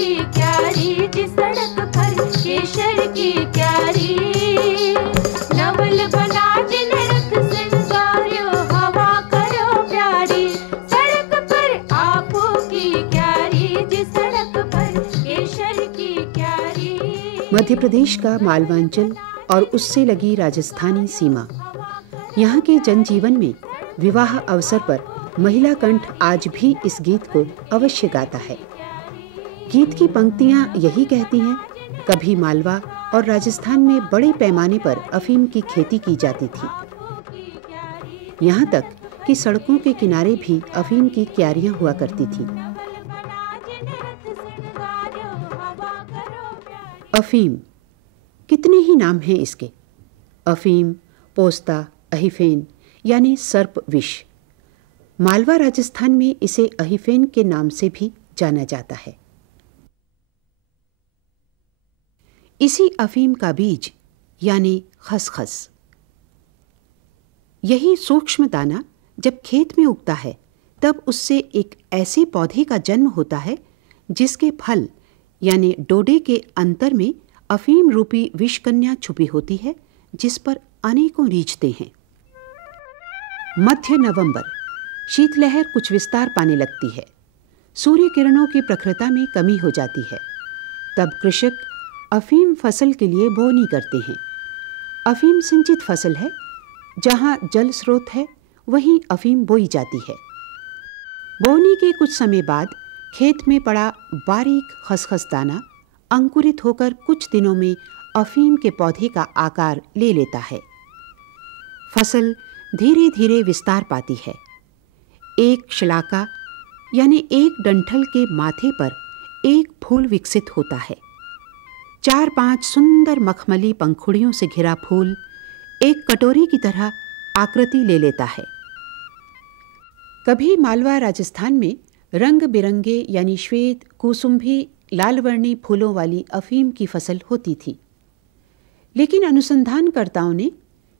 की क्यारी, जिस सड़क पर केसर की क्यारी, नवल बना जिन रख सिंगार्यो, हवा करो प्यारी, सड़क पर आपो की क्यारी, जिस सड़क पर केसर की क्यारी। मध्य प्रदेश का मालवांचल और उससे लगी राजस्थानी सीमा, यहाँ के जनजीवन में विवाह अवसर पर महिला कंठ आज भी इस गीत को अवश्य गाता है। गीत की पंक्तियां यही कहती हैं, कभी मालवा और राजस्थान में बड़े पैमाने पर अफीम की खेती की जाती थी। यहाँ तक कि सड़कों के किनारे भी अफीम की क्यारियां हुआ करती थी। अफीम, कितने ही नाम हैं इसके। अफीम, पोस्ता, अहिफेन यानी सर्प विष। मालवा राजस्थान में इसे अहिफेन के नाम से भी जाना जाता है। इसी अफीम का बीज यानी खसखस, यही सूक्ष्म दाना जब खेत में उगता है तब उससे एक ऐसे पौधे का जन्म होता है जिसके फल यानी डोडे के अंतर में अफीम रूपी विषकन्या छुपी होती है, जिस पर अनेकों रीझते हैं। मध्य नवंबर, शीतलहर कुछ विस्तार पाने लगती है। सूर्य किरणों की प्रखरता में कमी हो जाती है। तब कृषक अफीम फसल के लिए बोनी करते हैं। अफीम सिंचित फसल है, जहां जल स्रोत है वहीं अफीम बोई जाती है। बोनी के कुछ समय बाद खेत में पड़ा बारीक खसखस दाना अंकुरित होकर कुछ दिनों में अफीम के पौधे का आकार ले लेता है। फसल धीरे धीरे विस्तार पाती है। एक शलाका यानी एक डंठल के माथे पर एक फूल विकसित होता है। 4-5 सुंदर मखमली पंखुड़ियों से घिरा फूल एक कटोरी की तरह आकृति ले लेता है। कभी मालवा राजस्थान में रंग बिरंगे यानी श्वेत, कुसुम्भी, लाल वर्णी फूलों वाली अफीम की फसल होती थी, लेकिन अनुसंधानकर्ताओं ने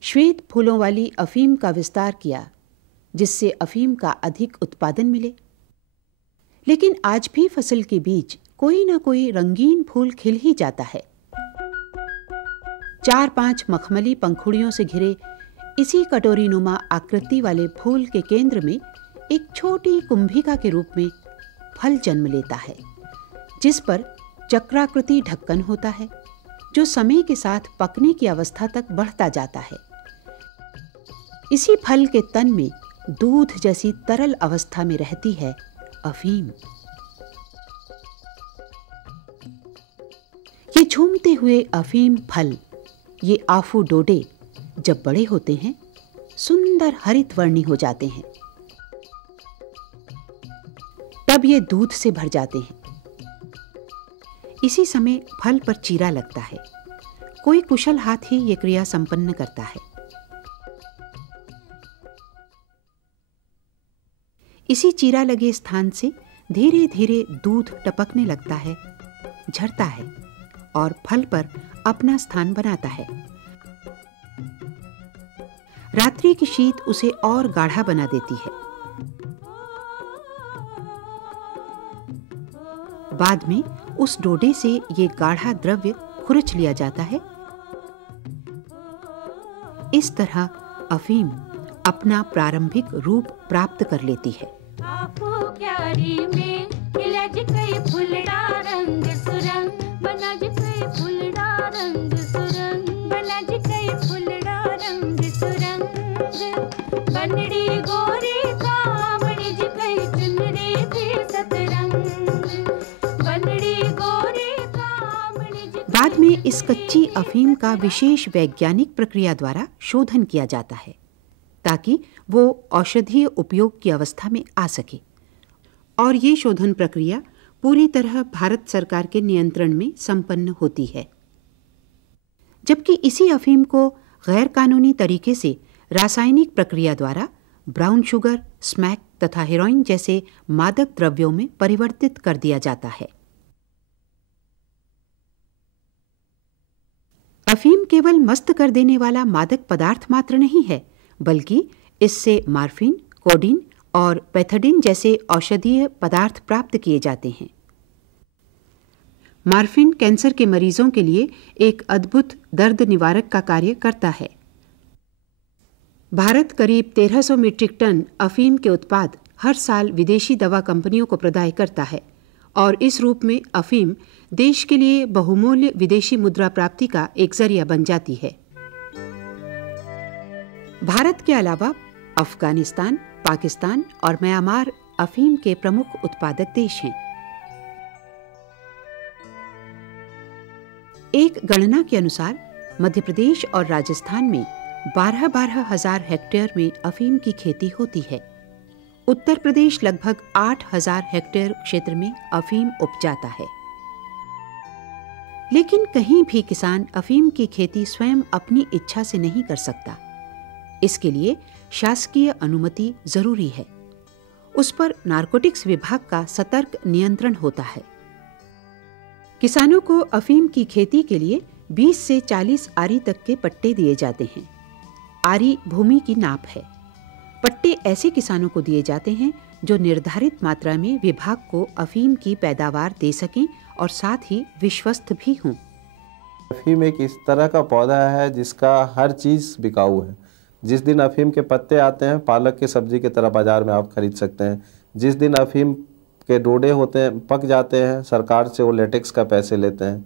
श्वेत फूलों वाली अफीम का विस्तार किया, जिससे अफीम का अधिक उत्पादन मिले। लेकिन आज भी फसल के बीच कोई ना कोई रंगीन फूल खिल ही जाता है। 4-5 मखमली पंखुड़ियों से घिरे इसी कटोरी नुमा आकृति वाले फूल के केंद्र में एक छोटी कुंभिका के रूप में फल जन्म लेता है, जिस पर चक्राकृति ढक्कन होता है, जो समय के साथ पकने की अवस्था तक बढ़ता जाता है। इसी फल के तन में दूध जैसी तरल अवस्था में रहती है अफीम। ये झूमते हुए अफीम फल, ये आफू डोडे जब बड़े होते हैं सुंदर हरित वर्णी हो जाते हैं। तब ये दूध से भर जाते हैं। इसी समय फल पर चीरा लगता है। कोई कुशल हाथ ही ये क्रिया संपन्न करता है। इसी चीरा लगे स्थान से धीरे धीरे दूध टपकने लगता है, झरता है और फल पर अपना स्थान बनाता है। रात्रि की शीत उसे और गाढ़ा बना देती है। बाद में उस डोडे से ये गाढ़ा द्रव्य खुरच लिया जाता है। इस तरह अफीम अपना प्रारंभिक रूप प्राप्त कर लेती है। आपो क्यारी में खिलज कई फुलड़ा रंग सुरंग, बनज कई फुलड़ा रंग सुरंग, बनज कई फुलड़ा रंग सुरंग, बनड़ी गोरी कामड़ी जी कई चुनरी भी सतरंग, बनड़ी गोरी कामड़ी जी। बाद में इस कच्ची अफीम का विशेष वैज्ञानिक प्रक्रिया द्वारा शोधन किया जाता है, ताकि वो औषधीय उपयोग की अवस्था में आ सके। और ये शोधन प्रक्रिया पूरी तरह भारत सरकार के नियंत्रण में संपन्न होती है। जबकि इसी अफीम को गैर कानूनी तरीके से रासायनिक प्रक्रिया द्वारा ब्राउन शुगर, स्मैक तथा हेरोइन जैसे मादक द्रव्यों में परिवर्तित कर दिया जाता है। अफीम केवल मस्त कर देने वाला मादक पदार्थ मात्र नहीं है, बल्कि इससे मार्फिन, कोडीन और पैथोडिन जैसे औषधीय पदार्थ प्राप्त किए जाते हैं। मार्फिन कैंसर के मरीजों के लिए एक अद्भुत दर्द निवारक का कार्य करता है। भारत करीब 1300 मीट्रिक टन अफीम के उत्पाद हर साल विदेशी दवा कंपनियों को प्रदाय करता है और इस रूप में अफीम देश के लिए बहुमूल्य विदेशी मुद्रा प्राप्ति का एक जरिया बन जाती है। भारत के अलावा अफगानिस्तान, पाकिस्तान और म्यांमार अफीम के प्रमुख उत्पादक देश हैं। एक गणना के अनुसार मध्य प्रदेश और राजस्थान में 12-12 हजार हेक्टेयर में अफीम की खेती होती है। उत्तर प्रदेश लगभग 8,000 हेक्टेयर क्षेत्र में अफीम उपजाता है। लेकिन कहीं भी किसान अफीम की खेती स्वयं अपनी इच्छा से नहीं कर सकता। इसके लिए शासकीय अनुमति जरूरी है। उस पर नारकोटिक्स विभाग का सतर्क नियंत्रण होता है। किसानों को अफीम की खेती के लिए 20 से 40 आरी तक के पट्टे दिए जाते हैं। आरी भूमि की नाप है। पट्टे ऐसे किसानों को दिए जाते हैं जो निर्धारित मात्रा में विभाग को अफीम की पैदावार दे सकें और साथ ही विश्वस्त भी हों। अफीम एक इस तरह का पौधा है जिसका हर चीज़ बिकाऊ है। जिस दिन अफीम के पत्ते आते हैं, पालक की सब्जी की तरह बाज़ार में आप खरीद सकते हैं। जिस दिन अफीम के डोडे होते हैं, पक जाते हैं, सरकार से वो लेटेक्स का पैसे लेते हैं।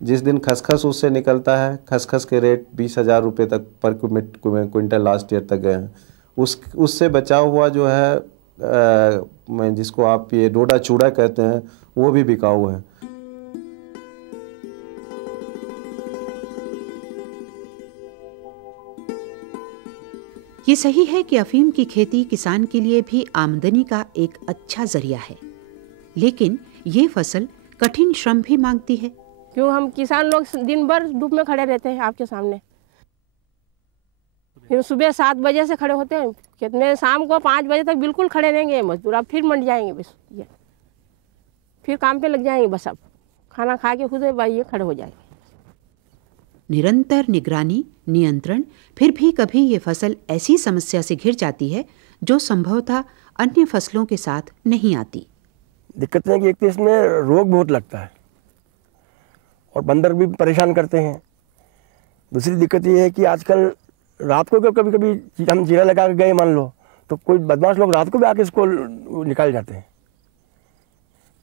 जिस दिन खसखस उससे निकलता है, खसखस के रेट 20,000 रुपये तक पर क्विंटल लास्ट ईयर तक गए हैं। उससे बचा हुआ जो है जिसको आप ये डोडा चूड़ा कहते हैं, वो भी बिकाऊ है। ये सही है कि अफीम की खेती किसान के लिए भी आमदनी का एक अच्छा जरिया है, लेकिन ये फसल कठिन श्रम भी मांगती है। क्यों हम किसान लोग दिन भर धूप में खड़े रहते हैं आपके सामने। फिर सुबह 7 बजे से खड़े होते हैं खेत में, शाम को 5 बजे तक बिल्कुल खड़े रहेंगे मजदूर। अब फिर मंड जाएंगे, बस ये फिर काम पे लग जाएंगे। बस अब खाना खा के खुद भाई ये खड़े हो जाएंगे। निरंतर निगरानी, नियंत्रण, फिर भी कभी ये फसल ऐसी समस्या से घिर जाती है जो संभवतः अन्य फसलों के साथ नहीं आती। दिक्कत है कि एक तो इसमें रोग बहुत लगता है और बंदर भी परेशान करते हैं। दूसरी दिक्कत ये है कि आजकल रात को कभी कभी हम जीरा लगा के गए मान लो, तो कोई बदमाश लोग रात को भी आके इसको निकाल जाते हैं।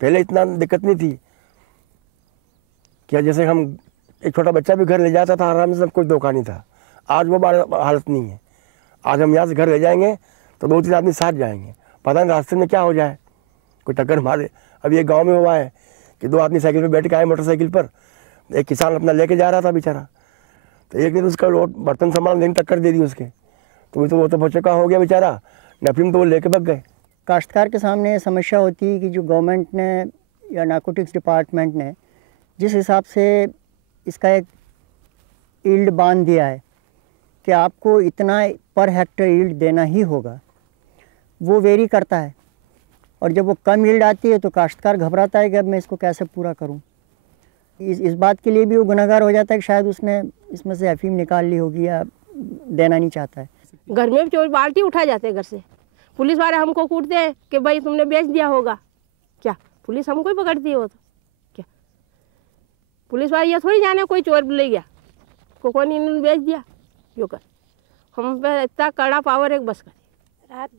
पहले इतना दिक्कत नहीं थी क्या, जैसे हम एक छोटा बच्चा भी घर ले जाता था आराम से, सब कोई धोखा नहीं था। आज वो हालत नहीं है। आज हम यहाँ से घर ले जाएंगे तो 2-3 आदमी साथ जाएंगे, पता नहीं रास्ते में क्या हो जाए, कोई टक्कर मारे। अब ये गांव में हुआ है कि 2 आदमी साइकिल पे बैठ के आए, मोटरसाइकिल पर। एक किसान अपना लेके जा रहा था बेचारा, तो एक दिन उसका बर्तन सामान लेने टक्कर दे दी उसके, तो वो तो बच्चे का हो गया बेचारा, नफीम तो वो लेके भाग गए। काश्तकार के सामने ये समस्या होती है कि जो गवर्नमेंट ने या नारकोटिक्स डिपार्टमेंट ने जिस हिसाब से इसका एक यील्ड बांध दिया है कि आपको इतना पर हेक्टेयर यील्ड देना ही होगा, वो वेरी करता है। और जब वो कम यील्ड आती है तो काश्तकार घबराता है कि अब मैं इसको कैसे पूरा करूं। इस बात के लिए भी वो गुनहगार हो जाता है कि शायद उसने इसमें से अफीम निकाल ली होगी या देना नहीं चाहता है। घर में चोर बाल्टी उठा जाते हैं घर से, पुलिस वाले हमको कूटते हैं कि भाई तुमने बेच दिया होगा। क्या पुलिस हमको ही पकड़ती है? वो तो क्या पुलिस वाले ये थोड़ी जाने कोई चोर ले गया, कोई इन्होंने बेच दिया। यो कर हम पे इतना कड़ा पावर है, बस कर रात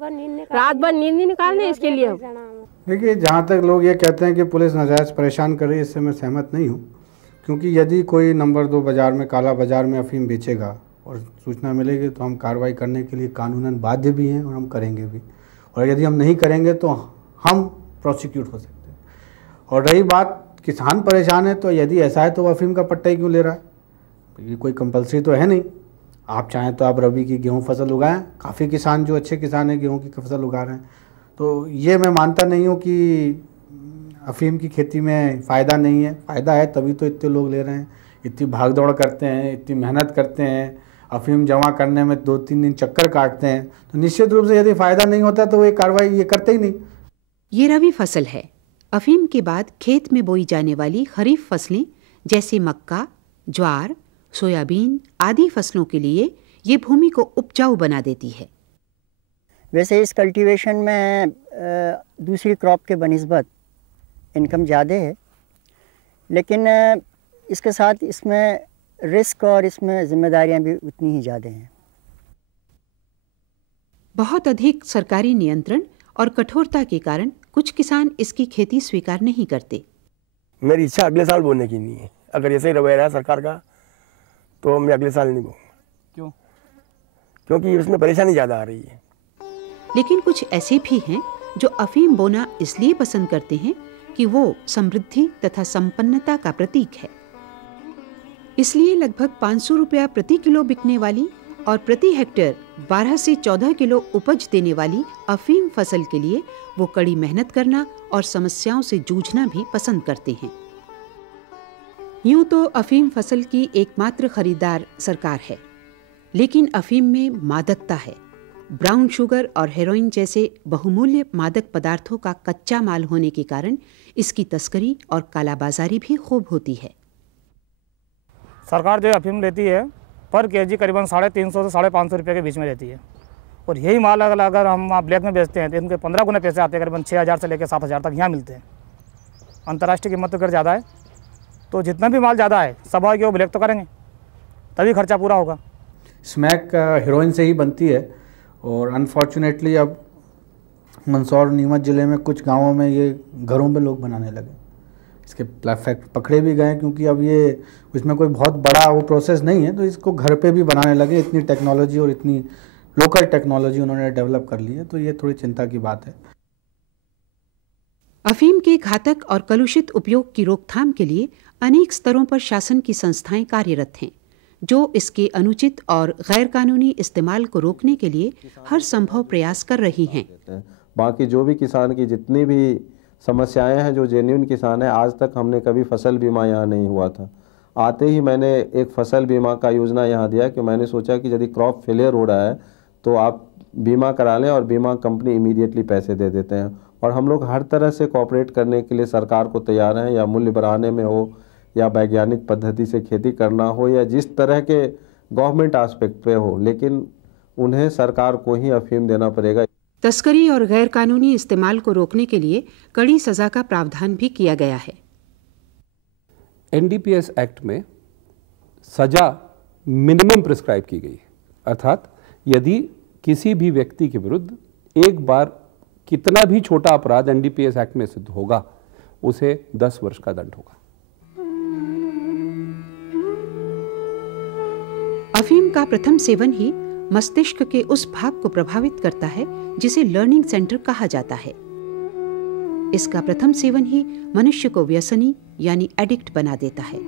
भर नींद नहीं निकालने इसके लिए। देखिए, जहाँ तक लोग ये कहते हैं कि पुलिस नाजायज़ परेशान कर रही है, इससे मैं सहमत नहीं हूँ। क्योंकि यदि कोई नंबर 2 बाज़ार में, काला बाज़ार में अफीम बेचेगा और सूचना मिलेगी तो हम कार्रवाई करने के लिए कानूनन बाध्य भी हैं और हम करेंगे भी। और यदि हम नहीं करेंगे तो हम प्रोसिक्यूट हो सकते हैं। और रही बात किसान परेशान है, तो यदि ऐसा है तो वो अफीम का पट्टा ही क्यों ले रहा है? ये कोई कंपल्सरी तो है नहीं। आप चाहें तो आप रबी की गेहूं फसल उगाएं। काफ़ी किसान जो अच्छे किसान हैं गेहूं की फसल उगा रहे हैं। तो ये मैं मानता नहीं हूँ कि अफीम की खेती में फ़ायदा नहीं है। फ़ायदा है, तभी तो इतने लोग ले रहे हैं, इतनी भाग दौड़ करते हैं, इतनी मेहनत करते हैं, अफीम जमा करने में 2-3 दिन चक्कर काटते हैं। तो निश्चित रूप से यदि फ़ायदा नहीं होता तो ये कार्रवाई ये करते ही नहीं। ये रबी फसल है। अफीम के बाद खेत में बोई जाने वाली खरीफ फसलें जैसे मक्का, ज्वार, सोयाबीन आदि फसलों के लिए ये भूमि को उपजाऊ बना देती है। वैसे इस कल्टीवेशन में दूसरी क्रॉप के बनिस्बत इनकम ज़्यादा है, लेकिन इसके साथ इसमें रिस्क और इसमें जिम्मेदारियां भी उतनी ही ज़्यादा हैं। बहुत अधिक सरकारी नियंत्रण और कठोरता के कारण कुछ किसान इसकी खेती स्वीकार नहीं करते। मेरी इच्छा अगले साल बोने की नहीं है। अगर ऐसे ही रवैया है सरकार का तो मैं अगले साल नहीं बोऊंगा। क्यों? क्योंकि इसमें परेशानी ज़्यादा आ रही है। लेकिन कुछ ऐसे भी हैं जो अफीम बोना इसलिए पसंद करते हैं कि वो समृद्धि तथा संपन्नता का प्रतीक है। इसलिए लगभग 500 रुपया प्रति किलो बिकने वाली और प्रति हेक्टेयर 12 से 14 किलो उपज देने वाली अफीम फसल के लिए वो कड़ी मेहनत करना और समस्याओं से जूझना भी पसंद करते हैं। यूं तो अफीम फसल की एकमात्र खरीदार सरकार है, लेकिन अफीम में मादकता है। ब्राउन शुगर और हेरोइन जैसे बहुमूल्य मादक पदार्थों का कच्चा माल होने के कारण इसकी तस्करी और कालाबाजारी भी खूब होती है। सरकार जो अफीम लेती है पर केजी करीबन 350 से 550 रुपये के बीच में रहती है, और यही माल अगर हम ब्लैक में बेचते हैं तो इनके 15 गुना पैसे आते हैं, करीबन 6000 से लेकर 7000 तक यहाँ मिलते हैं। अंतर्राष्ट्रीय कीमत तो अगर ज़्यादा है, तो जितना भी माल ज़्यादा है स्वाभाविक वो ब्लैक तो करेंगे, तभी खर्चा पूरा होगा। स्मैक हेरोइन से ही बनती है और अनफॉर्चुनेटली अब मंदसौर नीमच ज़िले में कुछ गांवों में ये घरों में लोग बनाने लगे। इसके फैक्ट पकड़े भी गए क्योंकि अब ये इसमें कोई बहुत बड़ा वो प्रोसेस नहीं है, तो इसको घर पे भी बनाने लगे। इतनी टेक्नोलॉजी और इतनी लोकल टेक्नोलॉजी उन्होंने डेवलप कर ली है, तो ये थोड़ी चिंता की बात है। अफीम के घातक और कलुषित उपयोग की रोकथाम के लिए अनेक स्तरों पर शासन की संस्थाएं कार्यरत हैं, जो इसके अनुचित और गैरकानूनी इस्तेमाल को रोकने के लिए हर संभव प्रयास कर रही हैं। बाकी जो भी किसान की जितनी भी समस्याएं हैं, जो जेन्युइन किसान है, आज तक हमने कभी फसल बीमा यहाँ नहीं हुआ था। आते ही मैंने एक फसल बीमा का योजना यहाँ दिया कि मैंने सोचा कि यदि क्रॉप फेलियर हो रहा है तो आप बीमा करा लें और बीमा कंपनी इमीडिएटली पैसे दे देते हैं। और हम लोग हर तरह से कोऑपरेट करने के लिए सरकार को तैयार हैं, या मूल्य बढ़ाने में हो, या वैज्ञानिक पद्धति से खेती करना हो, या जिस तरह के गवर्नमेंट एस्पेक्ट पे हो, लेकिन उन्हें सरकार को ही अफीम देना पड़ेगा। तस्करी और गैरकानूनी इस्तेमाल को रोकने के लिए कड़ी सजा का प्रावधान भी किया गया है। एनडीपीएस एक्ट में सजा मिनिमम प्रिस्क्राइब की गई है, अर्थात यदि किसी भी व्यक्ति के विरुद्ध एक बार कितना भी छोटा अपराध एनडीपीएस एक्ट में सिद्ध होगा, उसे 10 वर्ष का दंड होगा। अफीम का प्रथम सेवन ही मस्तिष्क के उस भाग को प्रभावित करता है जिसे लर्निंग सेंटर कहा जाता है। इसका प्रथम सेवन ही मनुष्य को व्यसनी यानी एडिक्ट बना देता है।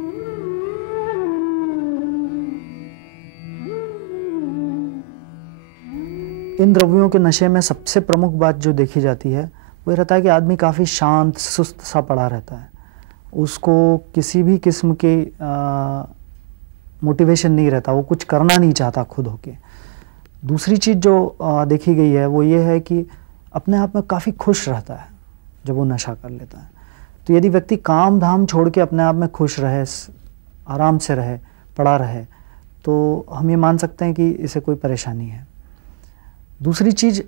इन द्रव्यों के नशे में सबसे प्रमुख बात जो देखी जाती है वो रहता है कि आदमी काफ़ी शांत सुस्त सा पड़ा रहता है, उसको किसी भी किस्म के मोटिवेशन नहीं रहता, वो कुछ करना नहीं चाहता खुद होके। दूसरी चीज़ जो देखी गई है वो ये है कि अपने आप में काफ़ी खुश रहता है जब वो नशा कर लेता है। तो यदि व्यक्ति काम धाम छोड़ के अपने आप में खुश रहे, आराम से रहे, पड़ा रहे, तो हम ये मान सकते हैं कि इसे कोई परेशानी है। दूसरी चीज़,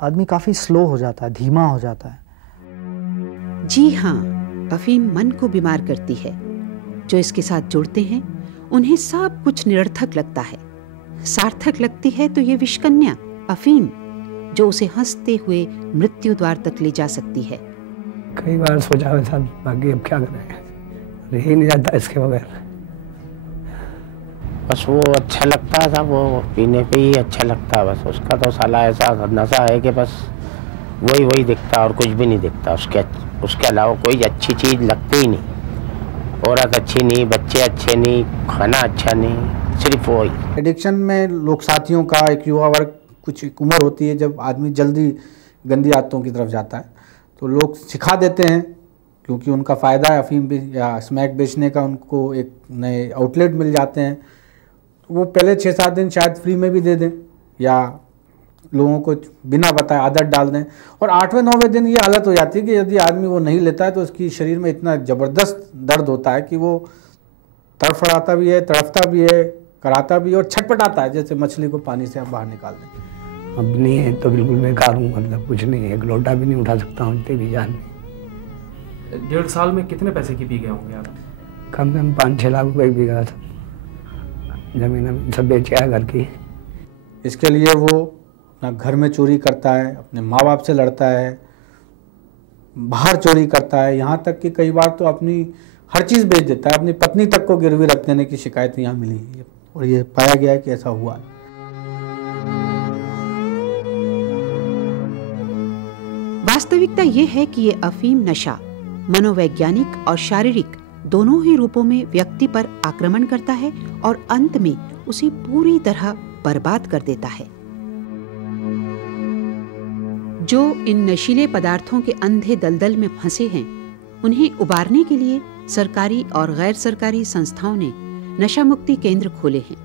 आदमी काफ़ी स्लो हो जाता है, धीमा हो जाता है। जी हाँ, अफीम मन को बीमार करती है। जो इसके साथ जुड़ते हैं उन्हें सब कुछ निरर्थक लगता है। सार्थक लगती है तो ये विषकन्या अफीम, जो उसे हंसते हुए मृत्यु द्वार तक ले जा सकती है। कई बार सोचा है साहब, बाकी अब क्या करें, रह ही नहीं जाता इसके बगैर। बस वो अच्छा लगता था, वो पीने पे ही अच्छा लगता है। बस उसका तो साला ऐसा नशा है कि बस वही दिखता और कुछ भी नहीं दिखता। उसके अलावा कोई अच्छी चीज़ लगती ही नहीं। औरत अच्छी नहीं, बच्चे अच्छे नहीं, खाना अच्छा नहीं, सिर्फ वही। एडिक्शन में लोग साथियों का एक युवा वर्ग, कुछ एक उम्र होती है जब आदमी जल्दी गंदी आदतों की तरफ जाता है, तो लोग सिखा देते हैं क्योंकि उनका फ़ायदा है अफीम या स्मैक बेचने का, उनको एक नए आउटलेट मिल जाते हैं। तो वो पहले 6-7 दिन शायद फ्री में भी दे दें या लोगों को बिना बताए आदत डाल दें, और 8वें-9वें दिन ये हालत हो जाती है कि यदि आदमी वो नहीं लेता है तो उसकी शरीर में इतना ज़बरदस्त दर्द होता है कि वो तड़फड़ाता भी है, तड़फता भी है, कराता भी है और छटपटाता है, जैसे मछली को पानी से आप बाहर निकाल दें। अब नहीं है तो बिल्कुल बेकार हूँ, मतलब कुछ नहीं है, एक लोटा भी नहीं उठा सकता हूँ, इतनी भी जान नहीं। 1.5 साल में कितने पैसे की पी गए होंगे आप? कम से कम 5-6 लाख रुपए बिका था, जमीन सब बेचा है घर की। इसके लिए वो अपना घर में चोरी करता है, अपने माँ बाप से लड़ता है, बाहर चोरी करता है, यहाँ तक कि कई बार तो अपनी हर चीज़ बेच देता है, अपनी पत्नी तक को गिरवी रख देने की शिकायत यहाँ मिली है और ये पाया गया है कि ऐसा हुआ है। वास्तविकता ये है कि ये अफीम नशा मनोवैज्ञानिक और शारीरिक दोनों ही रूपों में व्यक्ति पर आक्रमण करता है और अंत में उसे पूरी तरह बर्बाद कर देता है। जो इन नशीले पदार्थों के अंधे दलदल में फंसे हैं, उन्हें उबारने के लिए सरकारी और गैर सरकारी संस्थाओं ने नशा मुक्ति केंद्र खोले हैं,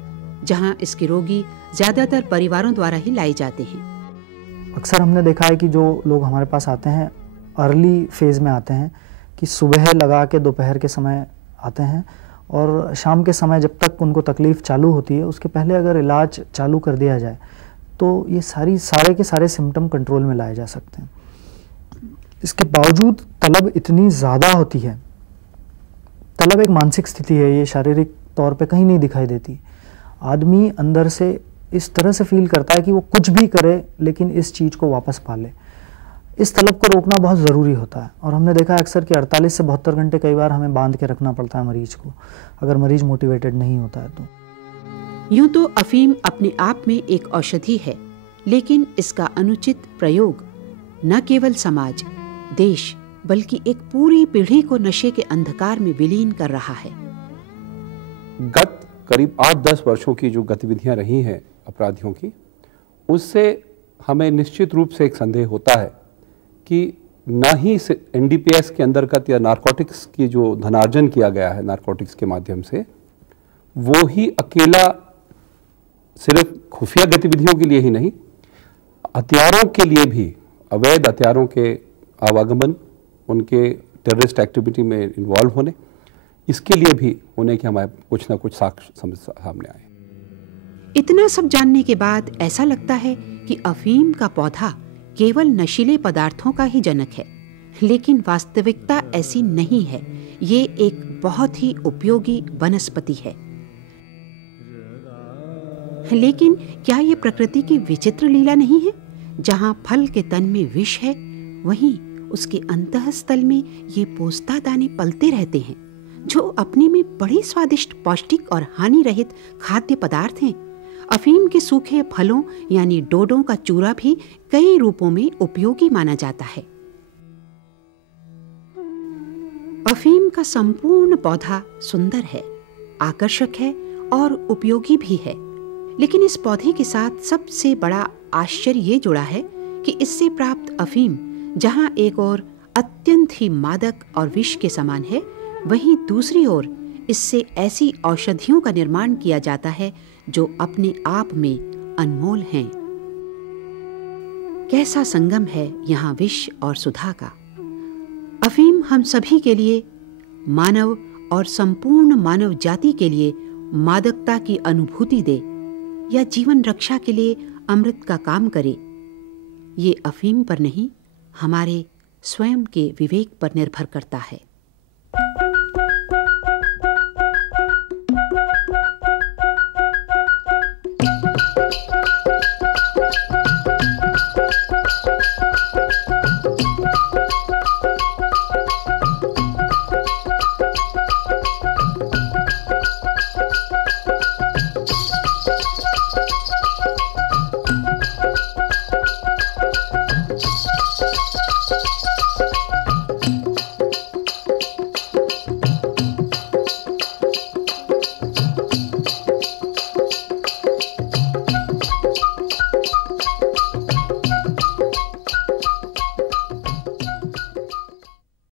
जहां इसके रोगी ज्यादातर परिवारों द्वारा ही लाए जाते हैं। अक्सर हमने देखा है कि जो लोग हमारे पास आते हैं अर्ली फेज़ में आते हैं, कि सुबह लगा के दोपहर के समय आते हैं और शाम के समय जब तक उनको तकलीफ़ चालू होती है उसके पहले अगर इलाज चालू कर दिया जाए तो ये सारे के सारे सिम्टम कंट्रोल में लाए जा सकते हैं। इसके बावजूद तलब इतनी ज़्यादा होती है। तलब एक मानसिक स्थिति है, ये शारीरिक तौर पे कहीं नहीं दिखाई देती। आदमी अंदर से इस तरह से फील करता है कि वो कुछ भी करे लेकिन इस चीज़ को वापस पा ले। इस तलब को रोकना बहुत ज़रूरी होता है और हमने देखा है अक्सर कि 48 से 72 घंटे कई बार हमें बांध के रखना पड़ता है मरीज को, अगर मरीज मोटिवेटेड नहीं होता है तो। यूं तो अफीम अपने आप में एक औषधि है, लेकिन इसका अनुचित प्रयोग न केवल समाज, देश, बल्कि एक पूरी पीढ़ी को नशे के अंधकार में विलीन कर रहा है। गत करीब 8-10 वर्षों की जो गतिविधियां रही हैं अपराधियों की, उससे हमें निश्चित रूप से एक संदेह होता है कि न ही एनडीपीएस के अंतर्गत या नारकोटिक्स की जो धनार्जन किया गया है नारकोटिक्स के माध्यम से, वो ही अकेला सिर्फ खुफिया गतिविधियों के लिए ही नहीं, हथियारों के लिए भी, अवैध हथियारों के आवागमन, उनके टेररिस्ट एक्टिविटी में इन्वॉल्व होने, इसके लिए भी उन्हें कि हमारे कुछ ना कुछ साक्ष्य सामने आए। इतना सब जानने के बाद ऐसा लगता है कि अफीम का पौधा केवल नशीले पदार्थों का ही जनक है, लेकिन वास्तविकता ऐसी नहीं है। ये एक बहुत ही उपयोगी वनस्पति है। लेकिन क्या ये प्रकृति की विचित्र लीला नहीं है? जहाँ फल के तन में विष है, वहीं उसके अंतःस्थल में ये पोस्ता दाने पलते रहते हैं, जो अपने में बड़ी स्वादिष्ट, पौष्टिक और हानि रहित खाद्य पदार्थ हैं। अफीम के सूखे फलों यानी डोडों का चूरा भी कई रूपों में उपयोगी माना जाता है। अफीम का संपूर्ण पौधा सुंदर है, आकर्षक है और उपयोगी भी है, लेकिन इस पौधे के साथ सबसे बड़ा आश्चर्य ये जुड़ा है कि इससे प्राप्त अफीम जहां एक ओर अत्यंत ही मादक और विष के समान है, वहीं दूसरी ओर इससे ऐसी औषधियों का निर्माण किया जाता है जो अपने आप में अनमोल हैं। कैसा संगम है यहाँ विष और सुधा का। अफीम हम सभी के लिए, मानव और संपूर्ण मानव जाति के लिए मादकता की अनुभूति दे या जीवन रक्षा के लिए अमृत का काम करे, ये अफीम पर नहीं, हमारे स्वयं के विवेक पर निर्भर करता है।